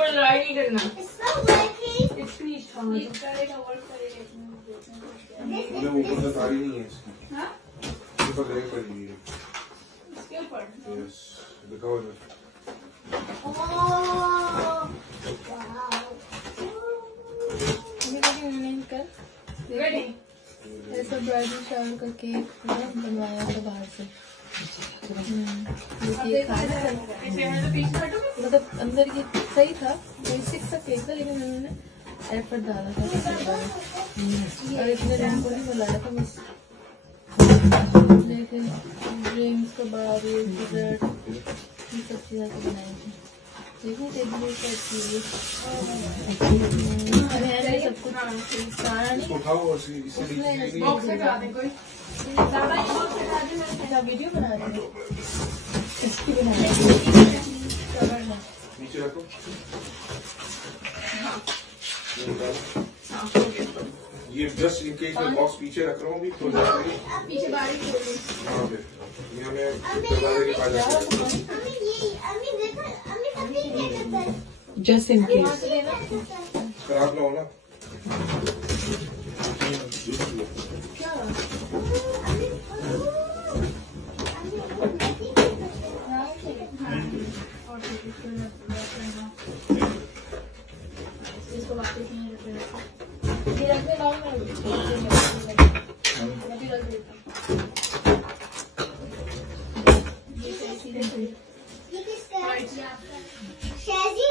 ऊपर लड़ाई नहीं करना। ऊपर से तारी नहीं है इसकी। ऊपर ग्रेड पड़ी है। इसके ऊपर। यस, दिखाओ इधर। रेडी। ऐसा ब्राइडल शावर का केक बनवाया था बाहर से। ये खाना मतलब अंदर ये सही था, बेसिक सा केक था, लेकिन उन्होंने एफर्ट डाला था और इतने रंग को नहीं बुलाया था बस। लेकिन ड्रिंक्स कबाब ये डिजर्ट ये सब चीज़ें तो बनाई थी। देखिए टेबल पर सब कुछ सारा नहीं बॉक्स हटा दें कोई। वीडियो बना रहे हैं इसकी बना रहे नीचे रखो। ये जस्ट इन केस मैं बॉक्स पीछे रख रहा हूँ अभी तो पीछे बारी खोल दो। हाँ फिर ये हमें दरवाजे के पास जाके जस्ट इन केस खराब ना हो ना। इसको वापस नहीं रखना। ये रख दे लाओ मैं अभी रख देता हूँ। ये कैसी है? ये किसका है? शादी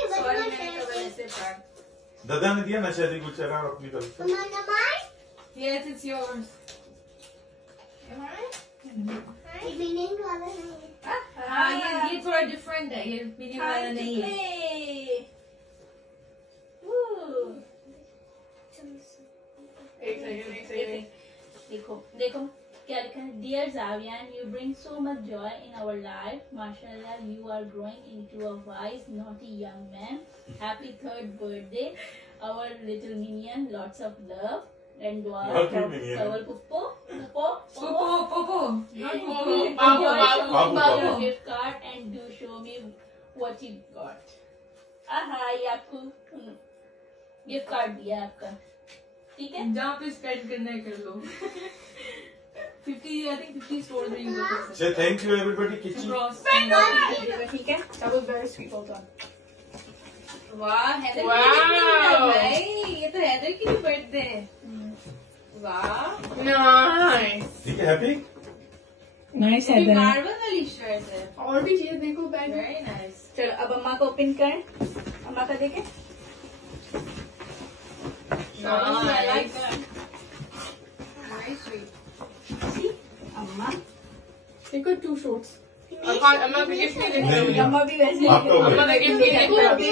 दादा ने दिया ना शादी कुछ चला अपनी तरफ से। Yes, it's yours. हाँ ये थोड़ा डिफरेंट है, ये मीडियम वाला नहीं है। एक सेकंड। देखो देखो क्या लिखा है। Dear Javian, you bring so much joy in our life. माशाल्लाह, you are growing into a wise naughty young man. Happy 3rd birthday our little minion, lots of love and dua our puppo gift card and do show me what you got. aha ये आपको gift card दिया आपका, ठीक है? जहाँ पे spend करना है कर लो। 50 I think 50 stores में यूज कर सकते Say thank you everybody kitchen. ठीक है? That was very sweet. Hold on. वाह हैदर Wow. भाई, ये तो हैदर की भी बर्थडे है। वाह Nice. ठीक है हैप्पी? नाइस ये है मार्बल वाली शर्ट है। और भी चीजें देखो बैग में। Very nice. चलो अब अम्मा को ओपन करें, अम्मा का देखें। I like that. Very sweet. अम्मा They got 2 shorts. I'm not gift नहीं देख रही। अम्मा भी वैसे आपका हो अम्मा गया। ने गिफ्ट नहीं देख रही।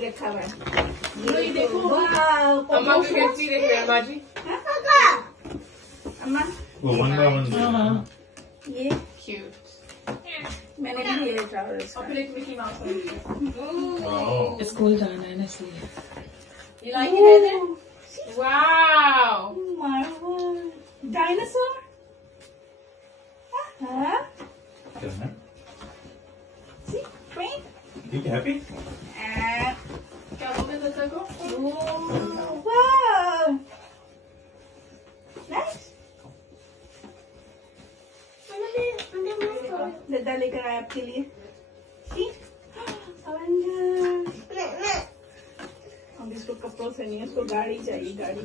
रखा हुआ है। ये देखो। वाह अम्मा भी गिफ्ट नहीं देख रही है बाजी। अम्मा वो वन बाय वन। ये Cute. मैंने भी ये ट्रैवल और फिर एक मिकी माउस है। स्कूल जाना है ना इसलिए। You like it, Haider? Wow. Marvel. Dinosaur? Huh? करना। See? Brain? ठीक है हैप्पी? क्या बोलते हैं दत्ता को? Oh, wow. Nice. दद्दा लेकर आया आपके लिए। See? अब इसको कपड़ों से नहीं, इसको गाड़ी चाहिए, गाड़ी।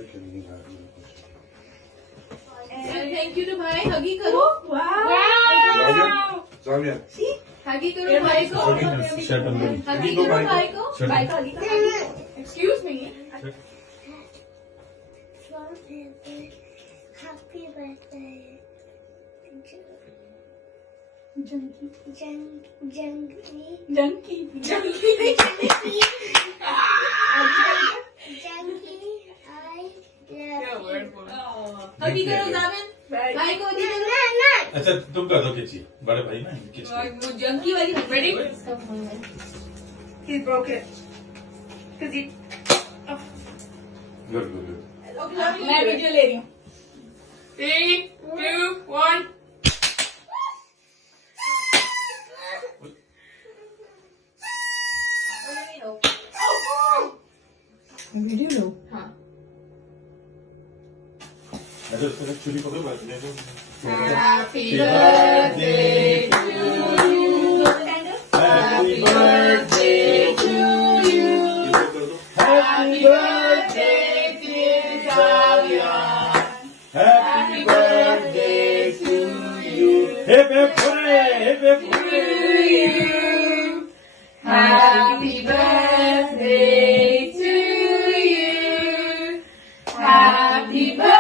Thank you to भाई, हगी करो। Wow. जामिया See? हगी करो भाई को। शर्ट अंदर। हगी करो भाई को। भाई को हगी करो। Excuse me. Happy birthday. Junkie. Junkie. Junkie. Junkie. क्या word बोला? हगी करो जामिन। भाई को हगी करो। अच्छा तुम कर दो किची, बड़े भाई ना किची। वो जंकी वाली Ready? He broke it. Cause he. Good good good. मैं वीडियो ले रही हूँ। 3, 2, 1. वीडियो लो। हाँ अच्छा तेरा छुरी पकड़ बात नहीं Happy birthday to you. Happy birthday to you. Happy birthday dear Javian. Happy birthday to you. Hip hip hooray! Hip hip To hooray! you. Happy birthday to you. Happy birthday.